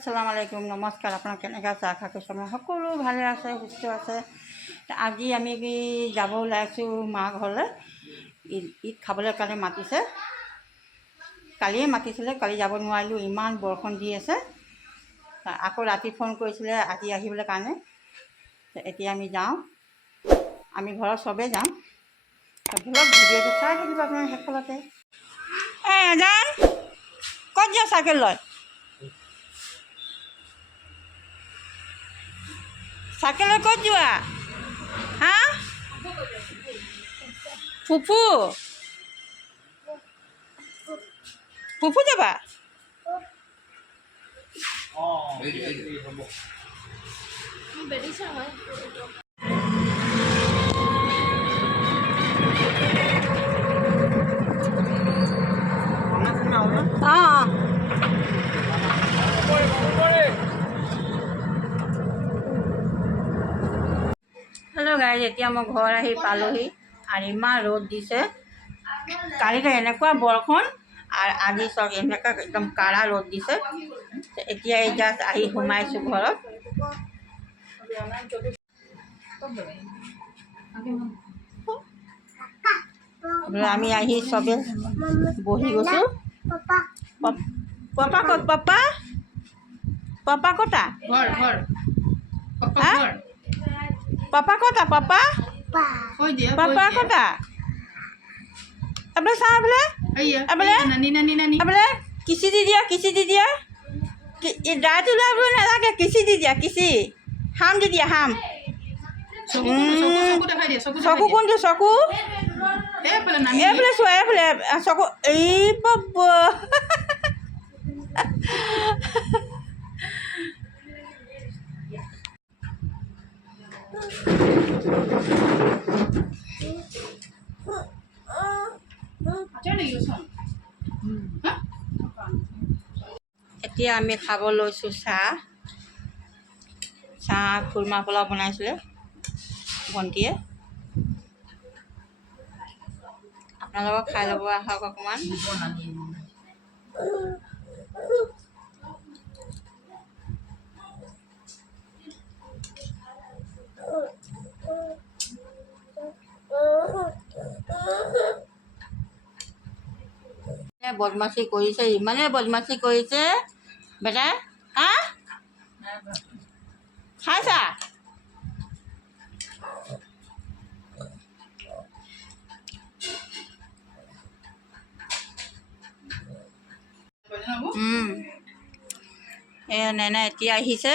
আসসালামু আলাইকুম, নমস্কাৰ। আপোনাক কেনেকৈ আছে? আশা কৰিছোঁ মই সকলো ভালে আছে, সুস্থ আছে। আজি আমি যাব ওলাইছোঁ মা ঘৰলৈ। ঈদ খাবলৈ কাৰণে মাতিছে। কালিয়ে মাতিছিলে, কালি যাব নোৱাৰিলোঁ, ইমান বৰষুণ দি আছে। আকৌ ৰাতি ফোন কৰিছিলে আজি আহিবলৈ কাৰণে। এতিয়া আমি যাওঁ, আমি ঘৰৰ চবেই যাওঁ। ধৰক ভিডিঅ'টো চাই থাকিব আপোনাৰ শেষলৈকে। এজন ক'ত যোৱা চাইকেল লয়? চাইকেলত ক'ত যোৱা? হা? ফুফু ফুফু যাবা? অঁ হেল্ল' গাইজ, এতিয়া মই ঘৰ আহি পালোহি আৰু ইমান ৰ'দ দিছে। কালিতো এনেকুৱা বৰষুণ আৰু আজি চব এনেকুৱা একদম কাঢ়া ৰ'দ দিছে। এতিয়া এই জাষ্ট আহি সোমাইছোঁ ঘৰত। আমি আহি চবে বহি গৈছোঁ। পাপা ক'ত? পাপা পাপা ক'তা? পাপা ক'তা? পাপা পাপা ক'তা? এবাৰ চাওঁ, এবাৰ কিচি দি দিয়া, কিচি দি দিয়া। দাঁত ওলাব নালাগে, কিচি দি দিয়া, কিচি। হাম দি দিয়া, হাম। চকু কোনটো? চকু এইফালে চোৱা, এইফালে চকু। এই বাবা এতিয়া আমি খাব লৈছোঁ চাহ খুৰমা পোলাও বনাইছিলে ভণ্টিয়ে। আপোনালোকক খাই ল'ব আহক অকণমান। বদমাচি কৰিছে, ইমানে বদমাচি কৰিছে বেটা। হা খাইছা? এই নেনা এতিয়া আহিছে,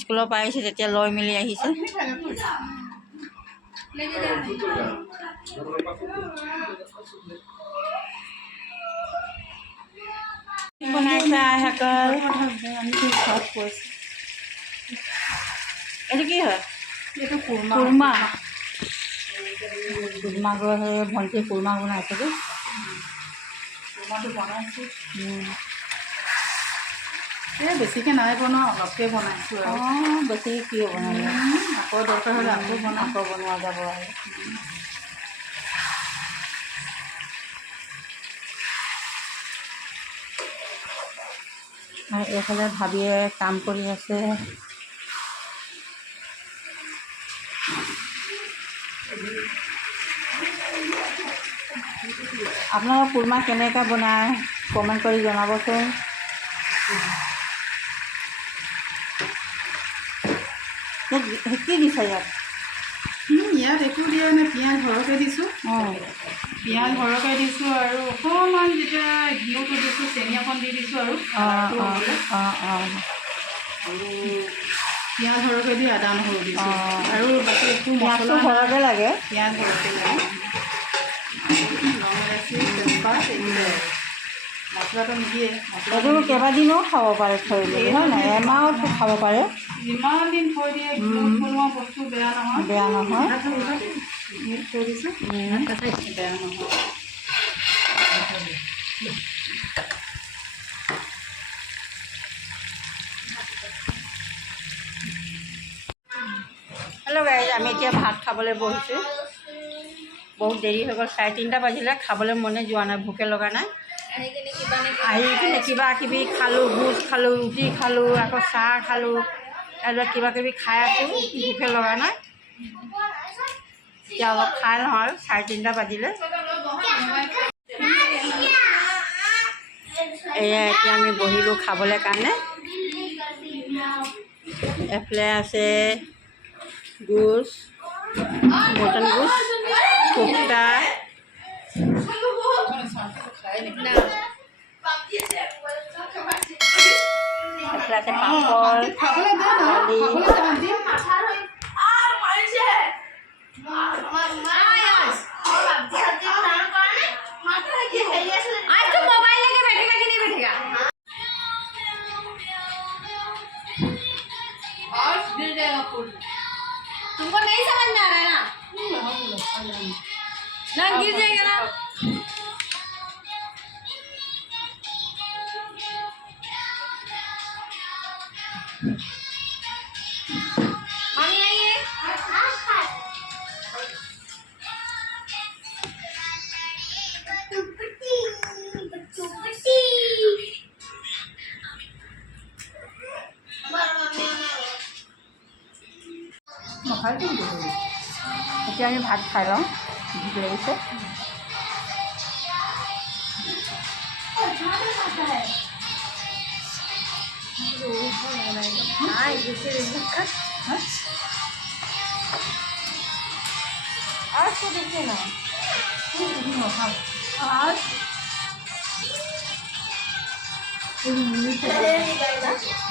স্কুলৰ পৰা আহিছে, তেতিয়া লৈ মেলি আহিছে। বনাইছে আইসকল। এইটো কি হয়? এইটো খুৰমা। খুৰমা গৈ সেই ভণ্টিয়ে খুৰমা বনাইছে যে। খুৰমাটো বনাইছোঁ। এই বেছিকৈ নাই বনোৱা, অলপকৈ বনাইছোঁ আৰু। বেছিকৈ কিয় বনালে? আকৌ দৰকাৰ হ'লে আকৌ বনোৱা যাব আৰু। এইফালে ভাবিয়ে কাম কৰি আছে। আপোনালোকৰ খুৰমা কেনেকৈ বনায় কমেণ্ট কৰি জনাবচোন। কি দিছে ইয়াত? ইয়াত একো দিয়া নাই, পিঁয়াজ সৰহকৈ দিছোঁ। পিঁয়াজ সৰহকৈ দিছোঁ আৰু অকণমান যেতিয়া ঘিউটো দিছোঁ, চেনি অকণ দি দিছোঁ আৰু পিঁয়াজ সৰহকৈ দি আদা নহৰু দিছোঁ আৰু বাকী একো মছলা সৰহকৈ লাগে। পিঁয়াজ সৰহকৈ লাগে, মছলাটো নিদিয়ে। এইটো কেইবাদিনো খাব পাৰে, থৈ দিলে হয় নাই? এমাহতো খাব পাৰে। যিমান দিন থৈ দিয়ে বনোৱা বস্তু বেয়া নহয়। বেয়া নহয়, থৈ দিছোঁ বেয়া নহয়। হেল্ল' গাইজ, আমি এতিয়া ভাত খাবলৈ বহিছোঁ। বহুত দেৰি হৈ গ'ল, 3:30 বাজিলে। খাবলৈ মনে যোৱা নাই, ভোকে লগা নাই। আহি কিনে কিবা কিবি খালোঁ, বুট খালোঁ, ৰুটি খালোঁ, আকৌ চাহ খালোঁ, এইবিলাক কিবা কিবি খাই আছোঁ, ভোকে লগা নাই। এতিয়া অলপ খাই লওঁ আৰু 3:30 বাজিলে। এয়া এতিয়া আমি বহিলোঁ খাবলৈ কাৰণে। এফালে আছে গোছ, মটন গোছ, কোফটা, এফালে আছে পাপড়, দালি, तुमको नहीं समझ में आ रहा है ना? ना गिर जाएगा ना। मम्मी आइए। এতিয়া আমি ভাত খাই লওঁ, ভোক লাগিছে। आज तो देखिए ना, आज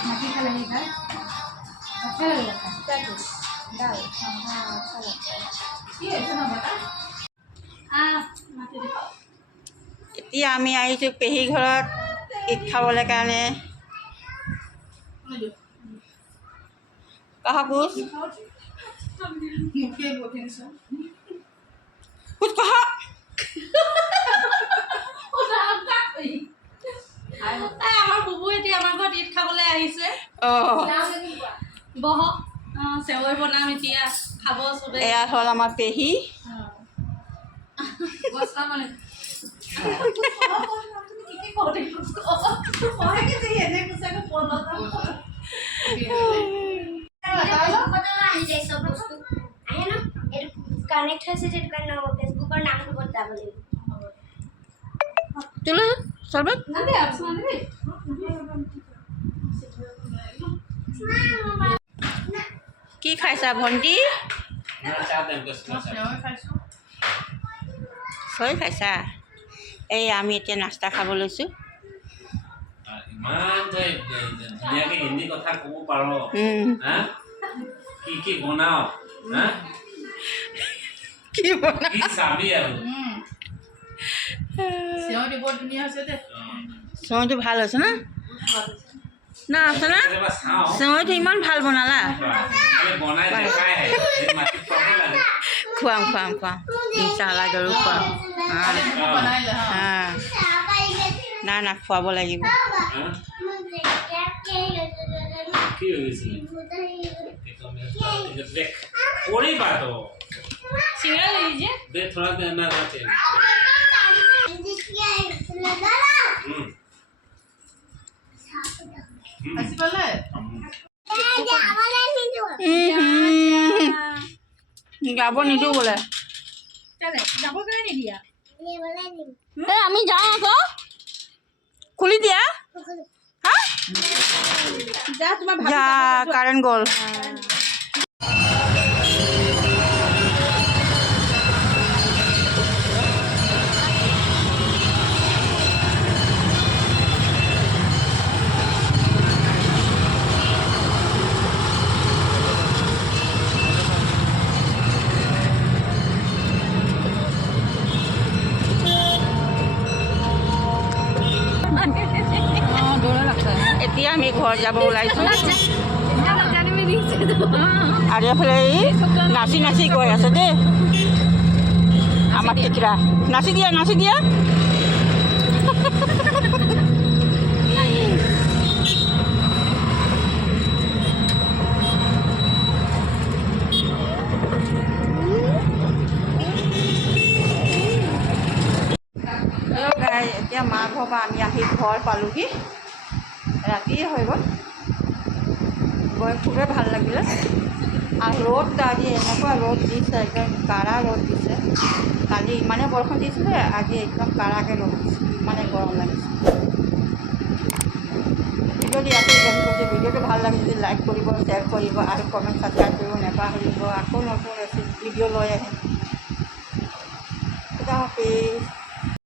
मछली का लगेगा, अच्छा लगेगा दाल, हाँ अच्छा लगता है। ये ऐसा ना बता। এতিয়া আমি আহিছোঁ পেহী ঘৰত ঈদ খাবলৈ কাৰণে। कहा कुछ कुछ कहा আমাৰ বুবু এতিয়া আমাৰ ঘৰত ঈদ খাবলৈ আহিছে। বহ চেৱৈ বনাম এতিয়া, খাব চবে। এয়া হ'ল আমাৰ পেহী। কানেক্ট হৈছে যে দোকান নাম ফেচবুকৰ নামটো বদলাব লাগিব। চলো চলবে কি খাইছা ভণ্টি? চৈ খাইছা? এই আমি এতিয়া নাস্তা খাব লৈছোঁ। ইমান তই ধুনীয়াকৈ হিন্দী কথা ক'ব পাৰ, কি বনাও, কি বনা কি চাবি আৰু চেৱৈটো ভাল হৈছে না? না আছে না? চেৱৈটো ইমান ভাল বনালা। বনাই দেখাইহে মাটিত পাব লাগে। খুৱাম খুৱাম খুৱাম ইনশাআল্লাহ গৰু খুৱাম। না না খুৱাব লাগিব। কি হৈ গৈছিলে? কৰিবা তো सिंगड़ा ले लीजिए। दे थोड़ा देना रहते हैं। ऐसी बोल रहा है? যাব নিদিওঁ বোলে। चले जाबो करे नहीं दिया। আমি যাওঁ আকৌ, খুলি দিয়া। হা जा तुम्हारा যা কাৰেণ্ট গ'ল। এতিয়া আমি ঘৰ যাব ওলাইছোঁ আৰু এফালে নাচি নাচি গৈ আছে দেই আমাৰ টেকেৰা। নাচি দিয়া নাচি দিয়া। এতিয়া মা ঘৰ পৰা আমি আহি ঘৰ পালোঁহি, ৰাতিয়ে হৈ গ'ল। গৈ খুবেই ভাল লাগিলে। আৰু ৰ'দ আজি এনেকুৱা ৰ'দ দিছে, একদম কাঢ়া ৰ'দ দিছে। কালি ইমানে বৰষুণ দিছিলে, আজি একদম কাঢ়াকৈ ৰ'দ দিছে, ইমানে গৰম লাগিছে। ভিডিঅ'টো ইয়াতে যদি ভিডিঅ'টো ভাল লাগে যদি লাইক কৰিব, শ্বেয়াৰ কৰিব আৰু কমেণ্ট ছাবস্ক্ৰাইব কৰিব নাপাহৰিব। আকৌ নতুন ৰেচিপি ভিডিঅ' লৈ আহিম। খুদা হাফিজ।